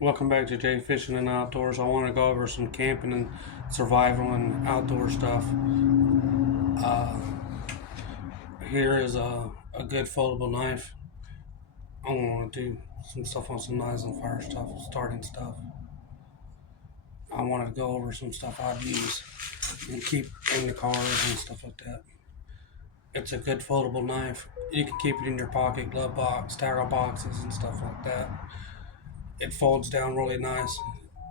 Welcome back to Jay Fishing and Outdoors. I want to go over some camping and survival and outdoor stuff. Uh, Here is a good foldable knife. I want to do some stuff on some knives and fire stuff, starting stuff. I wanted to go over some stuff I'd use and keep in the cars and stuff like that. It's a good foldable knife. You can keep it in your pocket, glove box, tackle boxes, and stuff like that. It folds down really nice,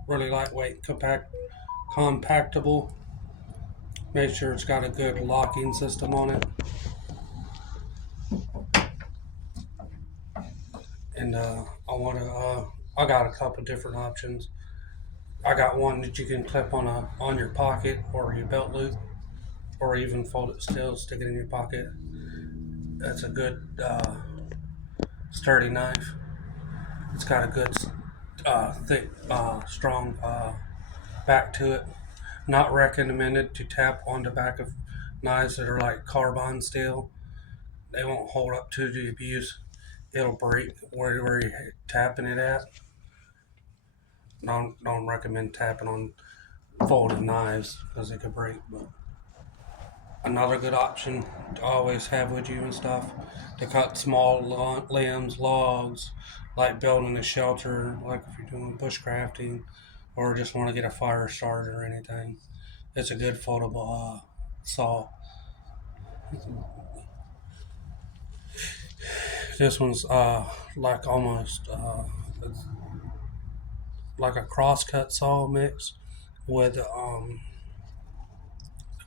really lightweight, compactable. Make sure it's got a good locking system on it. And I got a couple different options. I got one that you can clip on your pocket or your belt loop, or even fold it still, stick it in your pocket. That's a good sturdy knife. It's got a good thick, strong back to it. Not recommended to tap on the back of knives that are like carbon steel. They won't hold up to the abuse. It'll break where you're tapping it at. Don't recommend tapping on folded knives because they could break. But another good option to always have with you and stuff to cut small limbs, logs, like building a shelter, like if you're doing bushcrafting or just want to get a fire started or anything. It's a good foldable saw. This one's like almost like a crosscut saw mix with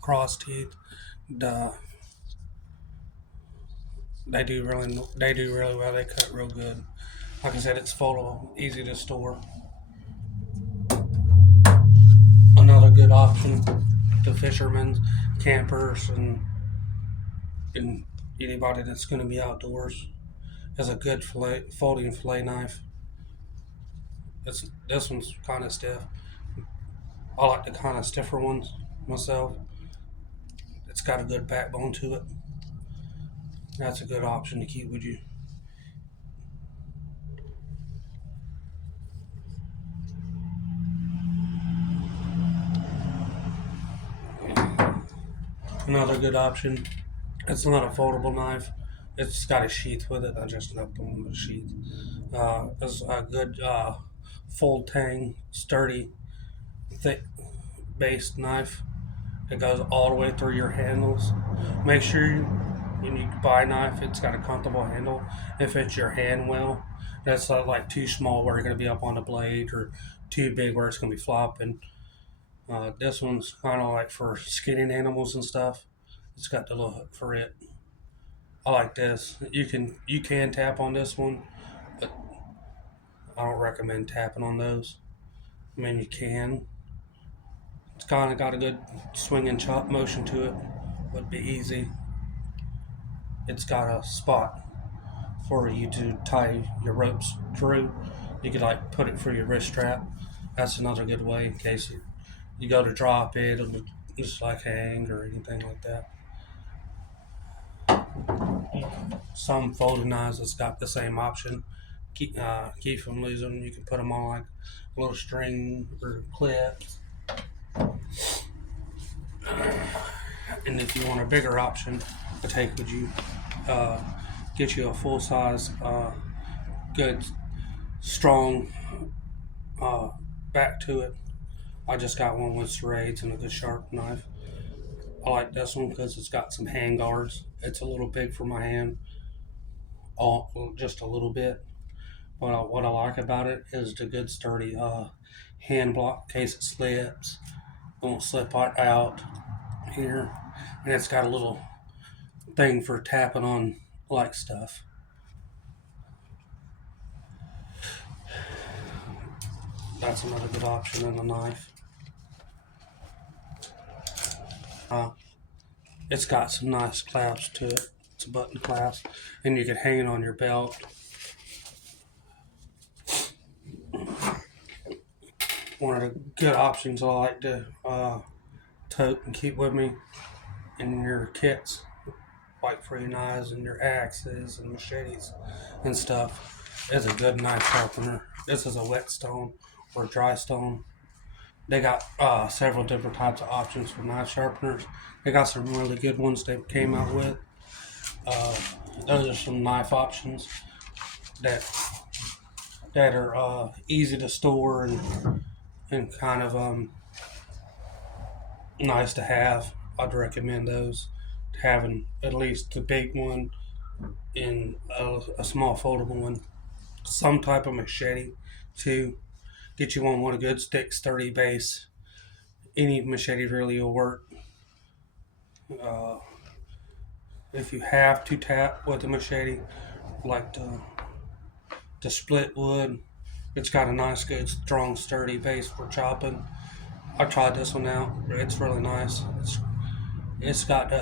cross teeth. The they do really well. They cut real good. Like I said, it's foldable, easy to store. Another good option to fishermen, campers, and anybody that's going to be outdoors is a good folding fillet knife. This one's kind of stiff. I like the kind of stiffer ones myself. It's got a good backbone to it. That's a good option to keep with you. Another good option. It's not a foldable knife. It's got a sheath with it. I just left on the sheath. It's a good full tang, sturdy, thick based knife. It goes all the way through your handles. Make sure when you buy a knife, it's got a comfortable handle. It fits your hand well. That's not like too small where you're going to be up on the blade, or too big where it's going to be flopping. This one's kind of like for skinning animals and stuff. It's got the little hook for it. I like this. You can tap on this one, but I don't recommend tapping on those. I mean, you can. It's kind of got a good swing and chop motion to it. Would be easy. It's got a spot for you to tie your ropes through. You could like put it through your wrist strap. That's another good way in case you go to drop it, it'll just like hang or anything like that. Some folding knives has got the same option. Keep from losing. You can put them on like a little string or clips. And if you want a bigger option to take with you, uh, get you a full size, good, strong uh, back to it. I just got one with serrades and a good sharp knife. I like this one because it's got some hand guards. It's a little big for my hand, just a little bit. But what I like about it is the good sturdy hand block in case it slips. It won't slip out here. And it's got a little thing for tapping on like stuff. That's another good option in a knife. Uh, it's got some nice clasps to it. It's a button clasp, and you can hang it on your belt. One of the good options I like to tote and keep with me in your kits, like for your knives and your axes and machetes and stuff, is a good knife sharpener. this is a wet stone or a dry stone. They got several different types of options for knife sharpeners. They got some really good ones they came out with. Uh, those are some knife options that are easy to store and kind of nice to have. I'd recommend those. Having at least the big one and a small foldable one. Some type of machete too. Get you one with a good thick, sturdy base. Any machete really will work. Uh, if you have to tap with a machete, like the split wood, it's got a nice, good, strong, sturdy base for chopping. I tried this one out. It's really nice. It's got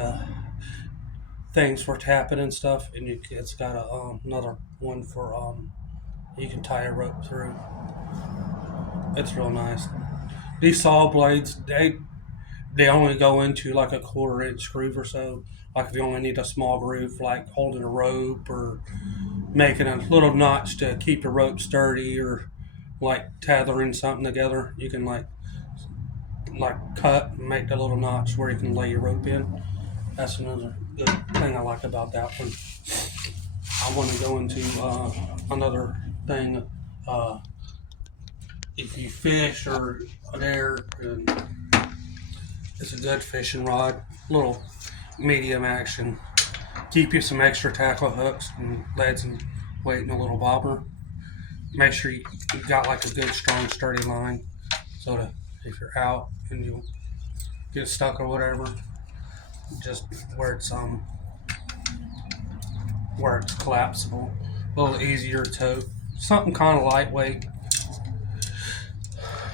things for tapping and stuff, and it's got another one for you can tie a rope through. It's real nice. These saw blades, they only go into like a 1/4 inch groove or so. Like if you only need a small groove, like holding a rope or making a little notch to keep the rope sturdy, or like tethering something together, you can like cut and make the little notch where you can lay your rope in. That's another good thing I like about that one. I want to go into another thing. Uh, if you fish or there, it's a good fishing rod, little medium action. Keep you some extra tackle hooks and leads and weight in a little bobber. Make sure you got like a good, strong, sturdy line, so that if you're out and you get stuck or whatever, just where it's collapsible, a little easier to tow. Something kind of lightweight,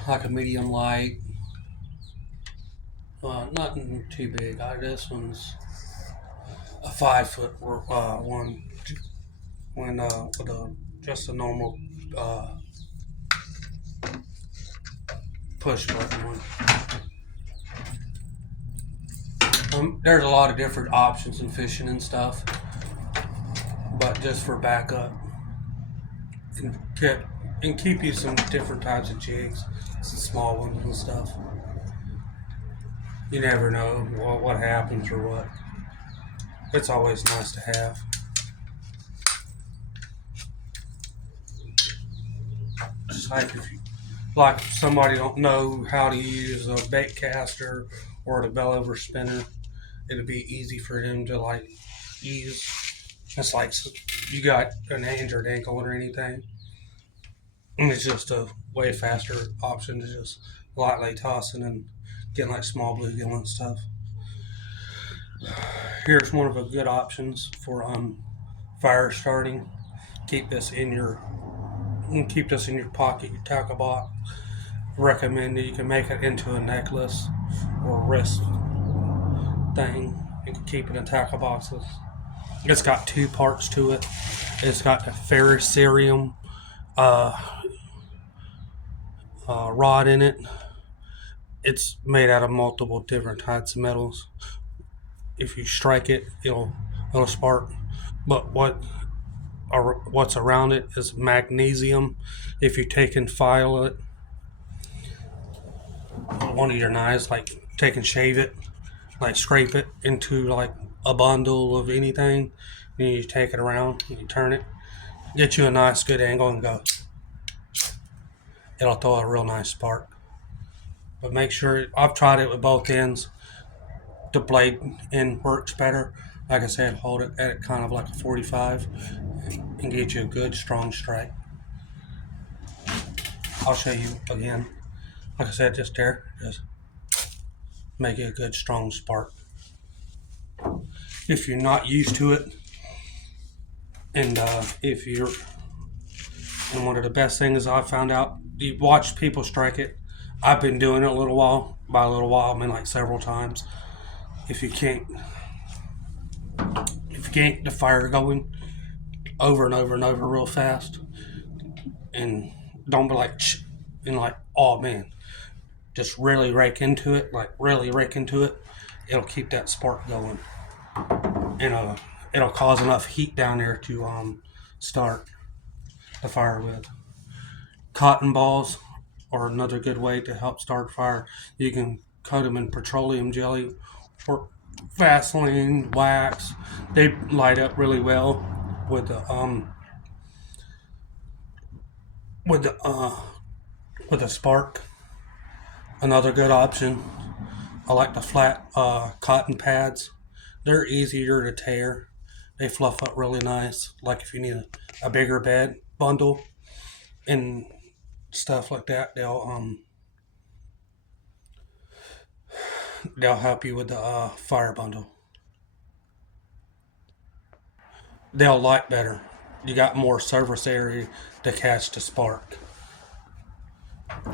like a medium light. Nothing too big. This one's a 5 foot one. When with just a normal push button one. There's a lot of different options in fishing and stuff, but just for backup and keep you some different types of jigs, some small ones and stuff. You never know what happens or what. It's always nice to have. Just like if somebody don't know how to use a bait caster or the bellover spinner, it'll be easy for them to like use. It's like you got an injured ankle or anything, and it's just a way faster option to just lightly tossing and getting like small bluegill and stuff. Here's one of the good options for fire starting. Keep this in your pocket, your tackle box. Recommend that you can make it into a necklace or a wrist thing. You can keep it in tackle boxes. It's got two parts to it. It's got a ferrocerium rod in it. It's made out of multiple different types of metals. If you strike it, it'll spark. But what's around it is magnesium. If you take and file it, one of your knives, like take and shave it, like scrape it into like a bundle of anything, and you take it around and you turn it, get you a nice good angle and go. It'll throw a real nice spark. But make sure, I've tried it with both ends. The blade end works better. Like I said, hold it at kind of like a 45 and get you a good strong strike. I'll show you again. Like I said, just make it a good strong spark. If you're not used to it, and one of the best things I found out, you watch people strike it. I've been doing it a little while. By a little while, I mean like several times. If you can't get the fire going over and over and over real fast, and don't be like, and like, oh man, just really rake into it, it'll keep that spark going, and it'll cause enough heat down there to start the fire with. Cotton balls are another good way to help start fire. You can coat them in petroleum jelly or Vaseline, wax. They light up really well with with the with a spark. Another good option. I like the flat cotton pads. They're easier to tear. They fluff up really nice. Like if you need a bigger bed bundle and stuff like that, they'll help you with the fire bundle. They'll light better. You got more surface area to catch the spark.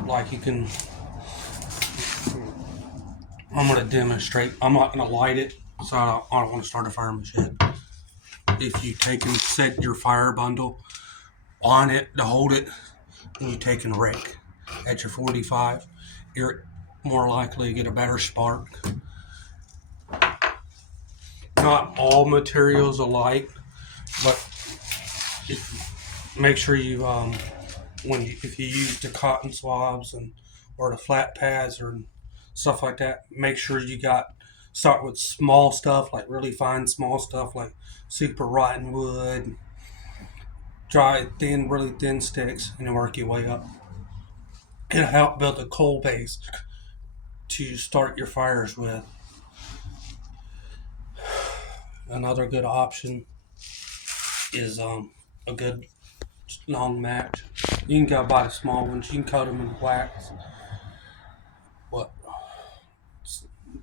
Like you can, I'm gonna demonstrate. I'm not gonna light it, so I don't want to start a fire machine. If you take and set your fire bundle on it to hold it, and you take and rake at your 45, you're more likely to get a better spark. Not all materials alike, but make sure you if you use the cotton swabs and or the flat pads or stuff like that, make sure you start with small stuff, like really fine small stuff like super rotten wood, dry thin, really thin sticks, and then work your way up. It'll help build a coal base to start your fires with. Another good option is a good long match. You can go buy the small ones. You can coat them in wax. What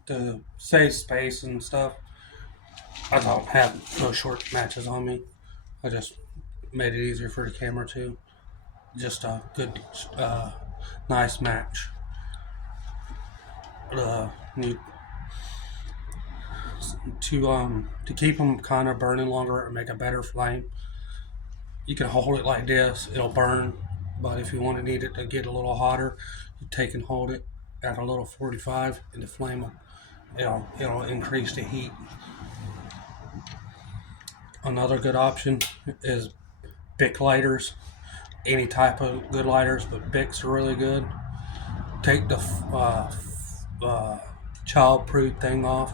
to save space and stuff. I don't have no short matches on me. I just made it easier for the camera too. Just a good, nice match. Need to keep them kind of burning longer and make a better flame. You can hold it like this; it'll burn. But if you want to need it to get a little hotter, you take and hold it at a little 45, and the flame it'll increase the heat. Another good option is Bic lighters. Any type of good lighters, but Bics are really good. Take the child-proof thing off.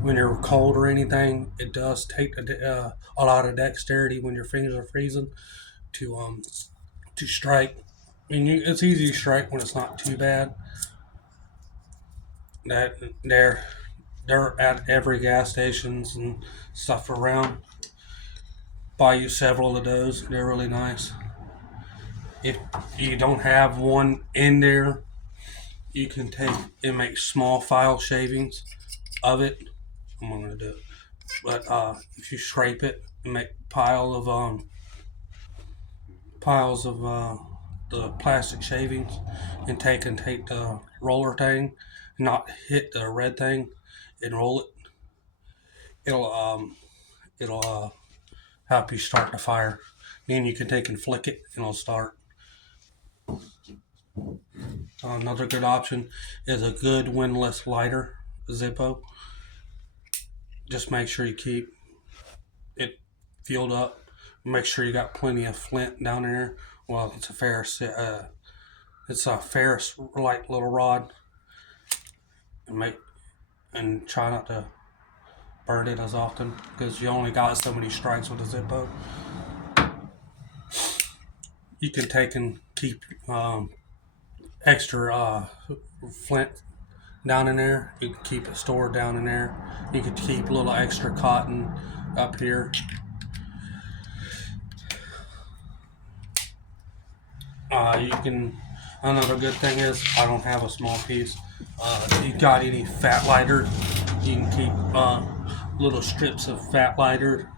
When you're cold or anything, it does take a lot of dexterity when your fingers are freezing to to strike. I mean, it's easy to strike when it's not too bad. That they're at every gas stations and stuff around. Buy you several of those. They're really nice. If you don't have one in there, you can take and make small file shavings of it. I'm not gonna do it, but if you scrape it and make piles of the plastic shavings, and take the roller thing, and not hit the red thing, and roll it. It'll help you start the fire. Then you can take and flick it, and it'll start. Another good option is a good windlass lighter, Zippo. Just make sure you keep it fueled up. Make sure you got plenty of flint down there. Well, it's a Ferris like little rod, and try not to burn it as often because you only got so many strikes with a Zippo. You can take and keep extra flint down in there. You can keep it stored down in there. You can keep a little extra cotton up here. You can. Another good thing is I don't have a small piece. If you got any fat lighter, you can keep little strips of fat lighter.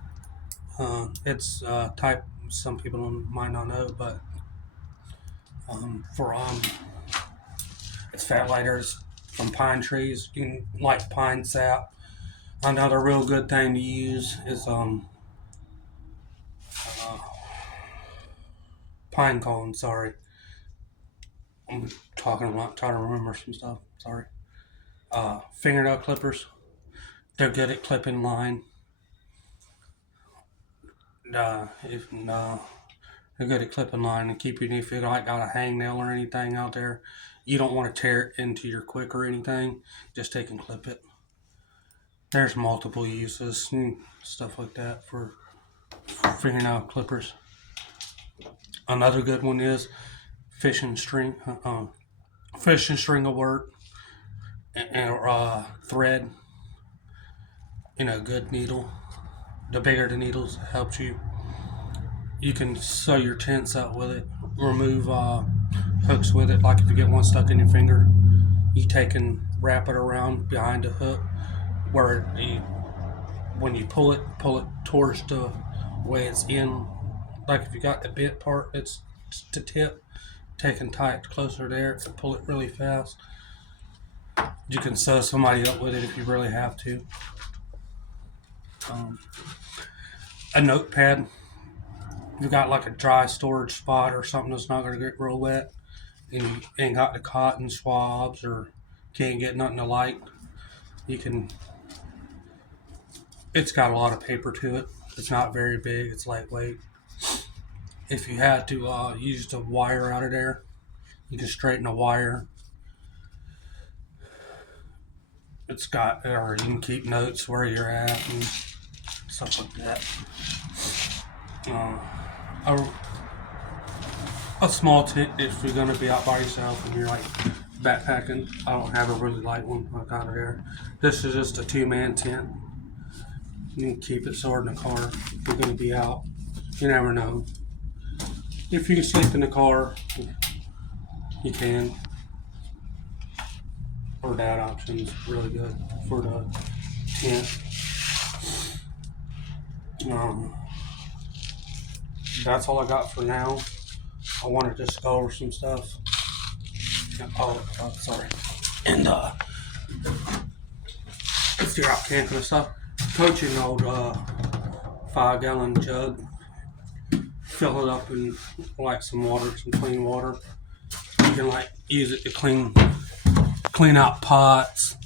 It's type some people might not know, but for it's fat lighters from pine trees. You can light pine sap. Another real good thing to use is uh, pine cone. Sorry, I'm talking a lot, trying to remember some stuff. Sorry. Fingernail clippers. They're good at clipping line. If They're good at clipping line and keeping, if you like got a hangnail or anything out there, you don't want to tear it into your quick or anything. Just take and clip it. There's multiple uses and stuff like that for fingernail clippers. Another good one is fishing string. Fishing string will work, and thread. Good needle. The bigger the needles helps you. You can sew your tents up with it. Remove hooks with it. Like if you get one stuck in your finger, you take and wrap it around behind the hook, where when you pull it towards the way it's in. Like if you got the bit part, it's the tip. Take and tie it closer there and pull it really fast. You can sew somebody up with it if you really have to. A notepad. If you got like a dry storage spot or something that's not going to get real wet, and you ain't got the cotton swabs or can't get nothing to light, it's got a lot of paper to it. It's not very big. It's lightweight. If you had to use the wire out of there, you can straighten a wire. Or you can keep notes where you're at and stuff like that. A small tent if you're gonna be out by yourself and you're like backpacking. I don't have a really light one like out of there. This is just a 2-man tent. You can keep it stored in the car if you're gonna be out. You never know. If you can sleep in the car, you can. Or that option is really good for the tent. That's all I got for now. I want to just go over some stuff. Sorry. And if you're out camping and stuff, coach an old 5-gallon jug. Fill it up in like some water, some clean water. You can like use it to clean out pots,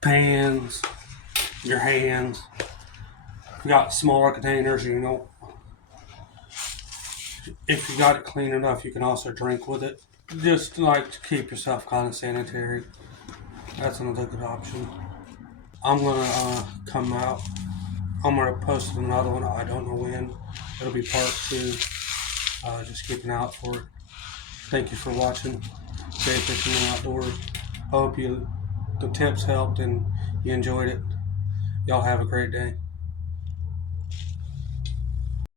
pans, your hands. If you got smaller containers, if you got it clean enough, you can also drink with it. Just like to keep yourself kind of sanitary. That's another good option. I'm gonna come out. I'm gonna post another one. I don't know when. It'll be part 2. Just keep an eye out for it. Thank you for watching. Jay Fishing and Outdoors. Hope the tips helped and you enjoyed it. Y'all have a great day.